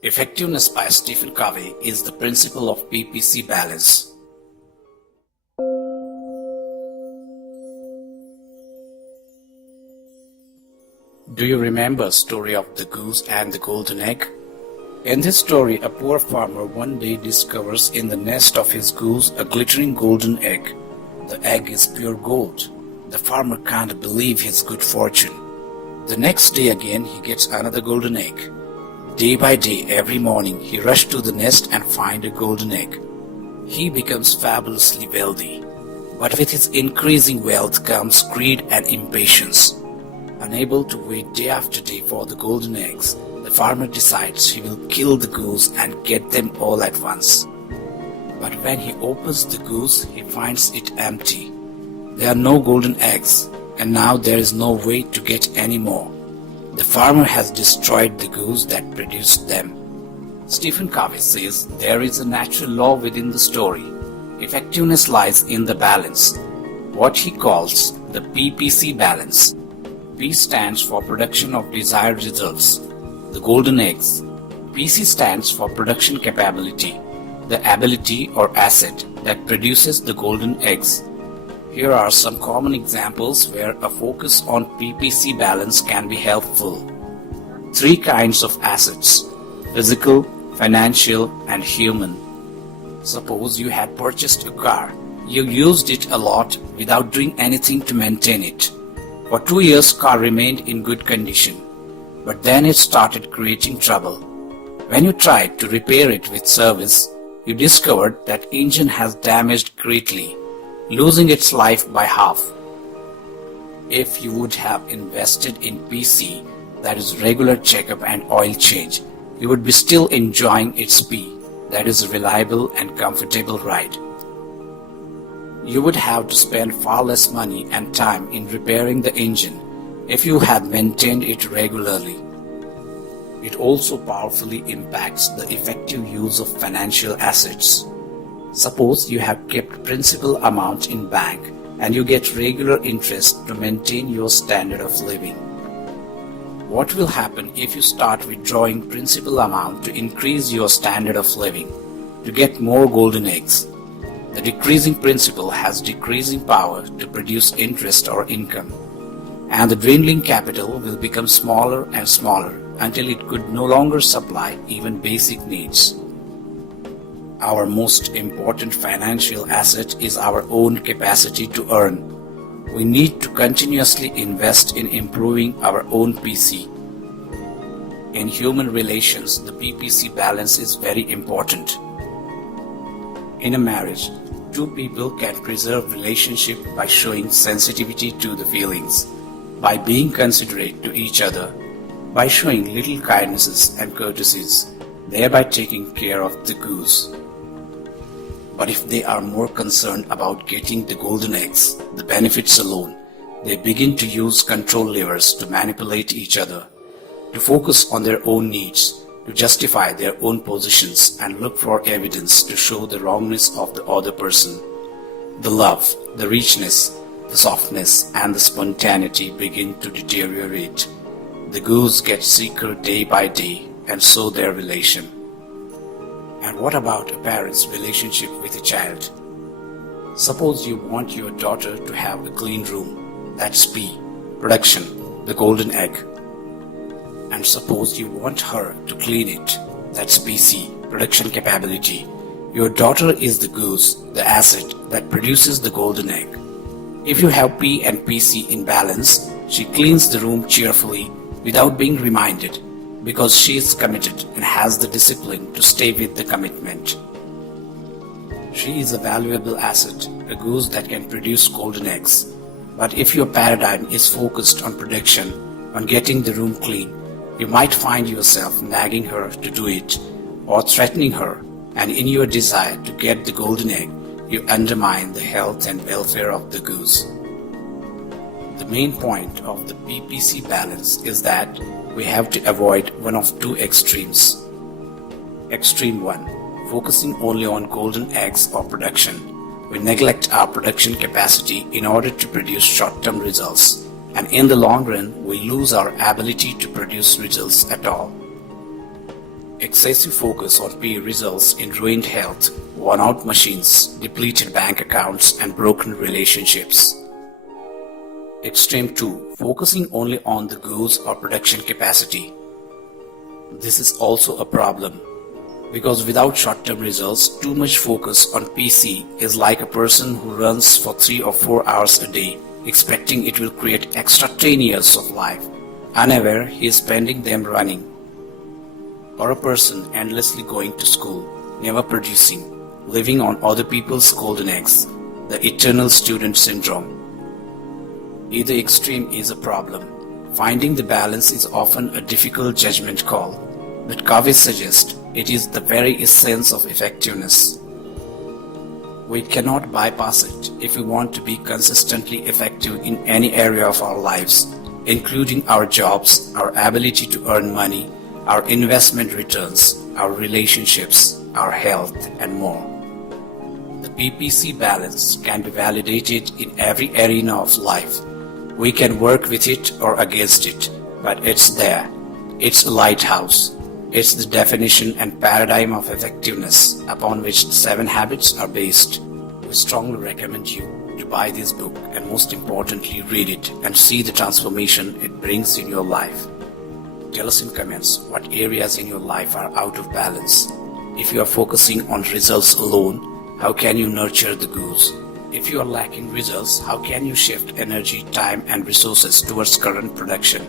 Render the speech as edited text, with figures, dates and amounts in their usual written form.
Effectiveness by Stephen Covey is the principle of PPC balance. Do you remember the story of the goose and the golden egg? In this story, a poor farmer one day discovers in the nest of his goose a glittering golden egg. The egg is pure gold. The farmer can't believe his good fortune. The next day again he gets another golden egg. Day by day, every morning, he rushed to the nest and finds a golden egg. He becomes fabulously wealthy. But with his increasing wealth comes greed and impatience. Unable to wait day after day for the golden eggs, the farmer decides he will kill the goose and get them all at once. But when he opens the goose, he finds it empty. There are no golden eggs, and now there is no way to get any more. The farmer has destroyed the goose that produced them. Stephen Covey says there is a natural law within the story. Effectiveness lies in the balance, what he calls the PPC balance. P stands for production of desired results, the golden eggs. PC stands for production capability, the ability or asset that produces the golden eggs. Here are some common examples where a focus on PPC balance can be helpful. 3 kinds of assets: physical, financial, and human. Suppose you had purchased a car. You used it a lot without doing anything to maintain it. For 2 years, car remained in good condition, but then it started creating trouble. When you tried to repair it with service, you discovered that engine has damaged greatly, losing its life by half. If you would have invested in PC, that is regular checkup and oil change, you would be still enjoying its P, that is reliable and comfortable ride. You would have to spend far less money and time in repairing the engine if you had maintained it regularly. It also powerfully impacts the effective use of financial assets. Suppose you have kept principal amount in bank and you get regular interest to maintain your standard of living. What will happen if you start withdrawing principal amount to increase your standard of living, to get more golden eggs? The decreasing principal has decreasing power to produce interest or income, and the dwindling capital will become smaller and smaller until it could no longer supply even basic needs. Our most important financial asset is our own capacity to earn. We need to continuously invest in improving our own PC. In human relations, the PPC balance is very important. In a marriage, 2 people can preserve relationship by showing sensitivity to the feelings, by being considerate to each other, by showing little kindnesses and courtesies, thereby taking care of the goose. But if they are more concerned about getting the golden eggs, the benefits alone, they begin to use control levers to manipulate each other, to focus on their own needs, to justify their own positions and look for evidence to show the wrongness of the other person. The love, the richness, the softness, and the spontaneity begin to deteriorate. The goose gets sicker day by day, and so their relation. And what about a parent's relationship with a child? Suppose you want your daughter to have a clean room, that's P, production, the golden egg. And suppose you want her to clean it, that's PC, production capability. Your daughter is the goose, the asset that produces the golden egg. If you have P and PC in balance, she cleans the room cheerfully without being reminded, because she is committed and has the discipline to stay with the commitment. She is a valuable asset, a goose that can produce golden eggs. But if your paradigm is focused on production, on getting the room clean, you might find yourself nagging her to do it or threatening her, and in your desire to get the golden egg, you undermine the health and welfare of the goose. The main point of the PPC balance is that we have to avoid one of 2 extremes. Extreme 1, focusing only on golden eggs or production. We neglect our production capacity in order to produce short-term results, and in the long run, we lose our ability to produce results at all. Excessive focus on pay results in ruined health, worn-out machines, depleted bank accounts, and broken relationships. Extreme 2. Focusing only on the goods or production capacity. This is also a problem, because without short-term results, too much focus on PC is like a person who runs for 3 or 4 hours a day, expecting it will create extra 10 years of life, unaware he is spending them running. Or a person endlessly going to school, never producing, living on other people's golden eggs, the eternal student syndrome. Either extreme is a problem. Finding the balance is often a difficult judgment call, but Covey suggests it is the very essence of effectiveness. We cannot bypass it if we want to be consistently effective in any area of our lives, including our jobs, our ability to earn money, our investment returns, our relationships, our health, and more. The PPC balance can be validated in every arena of life. We can work with it or against it, but it's there. It's a lighthouse. It's the definition and paradigm of effectiveness upon which the 7 habits are based. We strongly recommend you to buy this book and most importantly read it and see the transformation it brings in your life. Tell us in comments what areas in your life are out of balance. If you are focusing on results alone, how can you nurture the goods? If you are lacking results, how can you shift energy, time and resources towards current production?